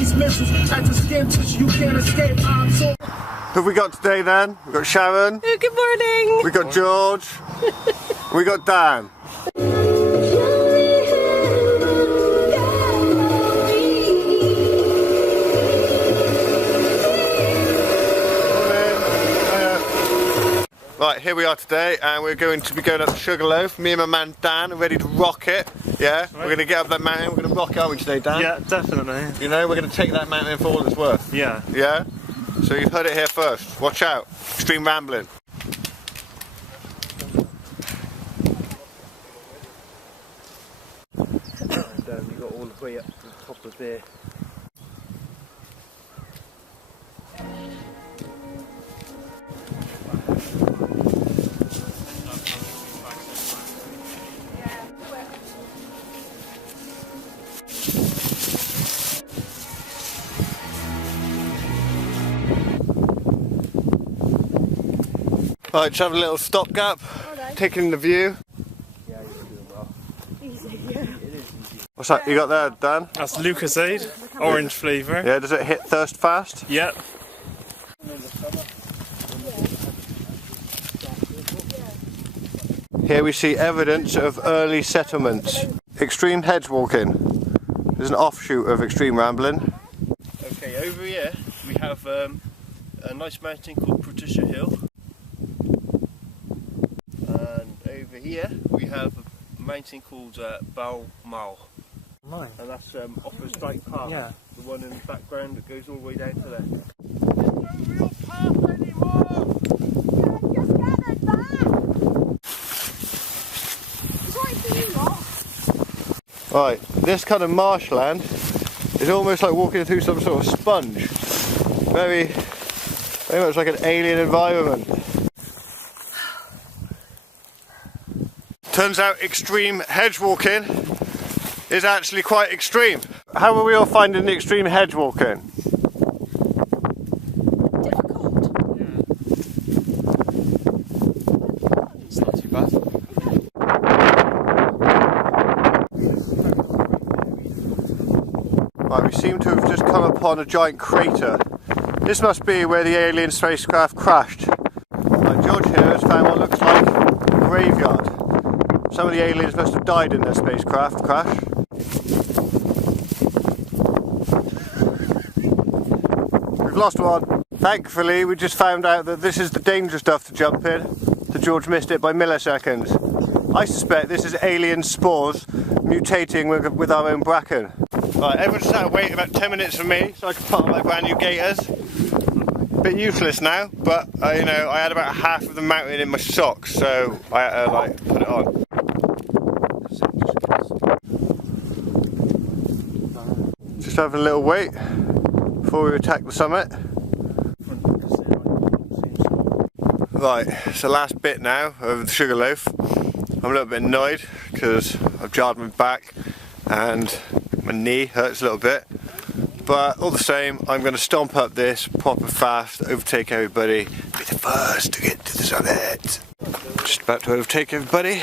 release missiles at the skin tissue. You can't escape. I'm so. Who have we got today then? We've got Sharon. Oh, good morning. We've got George. We got Dan. Right, here we are today, and we're going to be going up to Sugarloaf. Me and my man Dan are ready to rock it. Yeah, right. We're going to get up that mountain. We're going to rock it, aren't we, today, Dan? Yeah, definitely. You know, we're going to take that mountain for all it's worth. Yeah. Yeah? So you've heard it here first. Watch out. Extreme rambling. And you got all the way up to the top of there. Right, just have a little stopgap, taking the view. Yeah, you're doing well. Easy, yeah. It is easy. What's that you got there, Dan? That's Lucasade, orange flavour. Yeah, does it hit thirst fast? Yep. Here we see evidence of early settlements. Extreme hedge walking. There's an offshoot of extreme rambling. Okay, over here we have a nice mountain called Patricia Hill. And over here we have a mountain called Bal Mal. Nice. And that's Offers Dyke Park. Yeah. The one in the background that goes all the way down to there. Right, this kind of marshland is almost like walking through some sort of sponge. Very much like an alien environment. Turns out extreme hedge walking is actually quite extreme. How are we all finding the extreme hedge walking? Difficult. Yeah. It's not too bad. Right, we seem to have just come upon a giant crater. This must be where the alien spacecraft crashed. Right, George here has found what looks like a graveyard. Some of the aliens must have died in their spacecraft crash. We've lost one. Thankfully, we just found out that this is the dangerous stuff to jump in. So George missed it by milliseconds. I suspect this is alien spores mutating with our own bracken. Right, everyone just had to wait about 10 minutes for me so I could put on my brand new gaiters. Bit useless now, but you know, I had about half of the mountain in my socks, so I had to like put it on. Just having a little wait before we attack the summit. Right, it's the last bit now of the Sugarloaf. I'm a little bit annoyed because I've jarred my back and my knee hurts a little bit. But all the same, I'm going to stomp up this proper fast, overtake everybody, be the first to get to the summit. Just about to overtake everybody.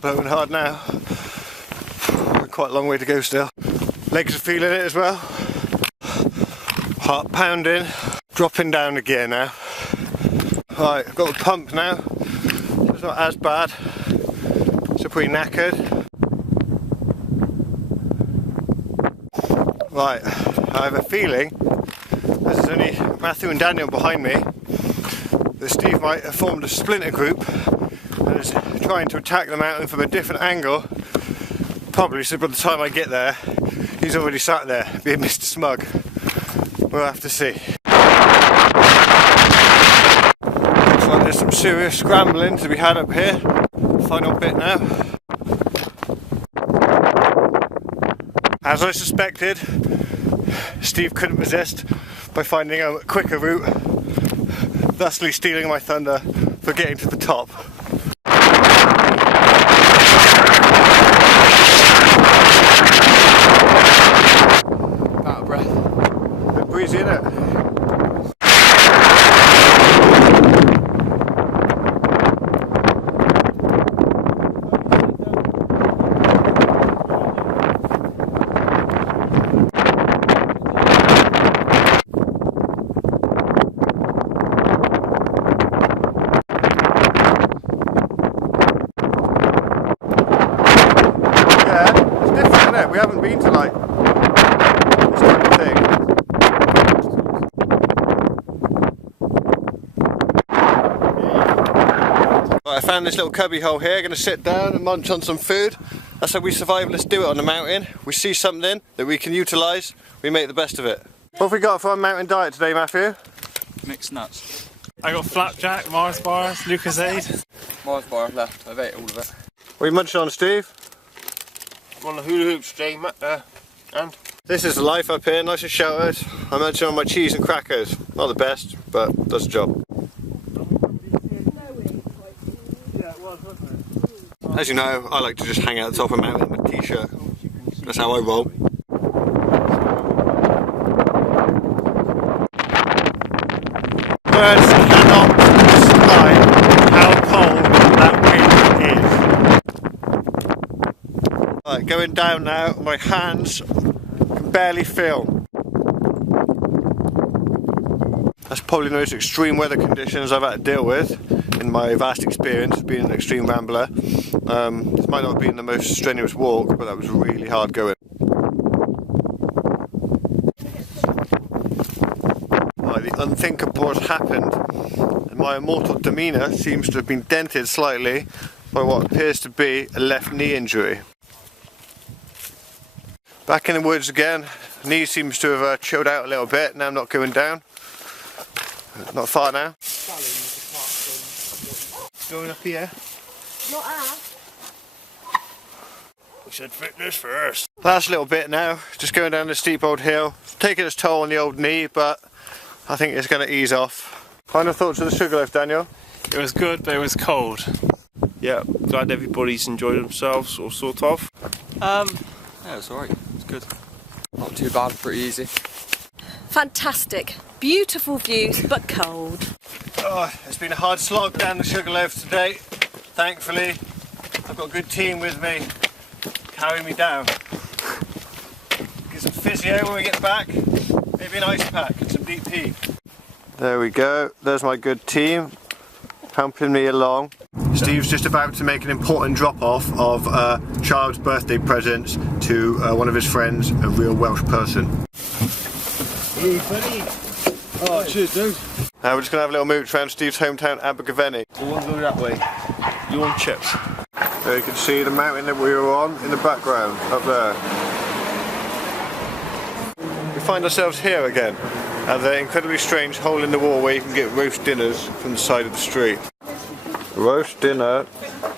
Blowing hard now. Quite a long way to go still. Legs are feeling it as well. Heart pounding. Dropping down the gear now. Right, I've got the pump now. It's not as bad. So pretty knackered. Right, I have a feeling, as there's only Matthew and Daniel behind me, that Steve might have formed a splinter group and is trying to attack the mountain from a different angle. Probably so by the time I get there, he's already sat there, being Mr. Smug. We'll have to see. Looks like there's some serious scrambling to be had up here. Final bit now. As I suspected, Steve couldn't resist by finding a quicker route, thusly stealing my thunder for getting to the top. Out of breath. A bit breezy, innit? found this little cubby hole here, going to sit down and munch on some food. That's how we survivalists do it on the mountain. We see something that we can utilise, we make the best of it. What have we got for our mountain diet today, Matthew? Mixed nuts. I got flapjack, Mars bars, Lucozade. Mars bar left, I've ate all of it. What are you munching on, Steve? I'm on the hula hoops today, and This is the life up here, nice and sheltered. I'm munching on my cheese and crackers. Not the best, but does the job. As you know, I like to just hang out at the top of a mountain with a t-shirt. That's how I roll. Birds cannot describe how cold that wind is. Right, going down now, my hands can barely feel. That's probably the most extreme weather conditions I've had to deal with in my vast experience of being an extreme rambler. This might not have been the most strenuous walk, but that was really hard going. Right, the unthinkable has happened, and my immortal demeanour seems to have been dented slightly by what appears to be a left knee injury. Back in the woods again, knee seems to have chilled out a little bit, now I'm not going down. Not far now. Going up here. Not us. we said fitness first. Last little bit now, just going down the steep old hill. It's taking its toll on the old knee, but I think it's going to ease off. Final thoughts of the Sugarloaf, Daniel? It was good, but it was cold. Yeah, glad everybody's enjoyed themselves, or sort of. Yeah, it was alright. It was good. Not too bad, pretty easy. Fantastic. Beautiful views, but cold. Oh, it's been a hard slog down the Sugarloaf today. Thankfully, I've got a good team with me, carrying me down. Get some physio when we get back, maybe an ice pack and some DP. There we go, there's my good team, helping me along. Steve's just about to make an important drop-off of a child's birthday presents to one of his friends, a real Welsh person. Hey buddy! Oh cheers dude! Now we're just going to have a little mooch around Steve's hometown, Abergavenny. So one go that way. You want chips? There you can see the mountain that we were on in the background, up there. We find ourselves here again, at the incredibly strange hole in the wall where you can get roast dinners from the side of the street. Roast dinner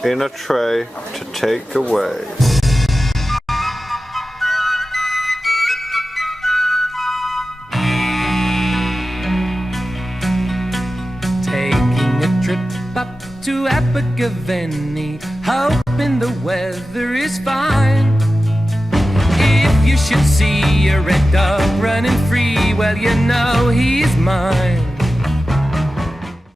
in a tray to take away. Taking a trip up to Abergavenny, hoping the weather is fine. If you should see a red dog running free, well you know he's mine.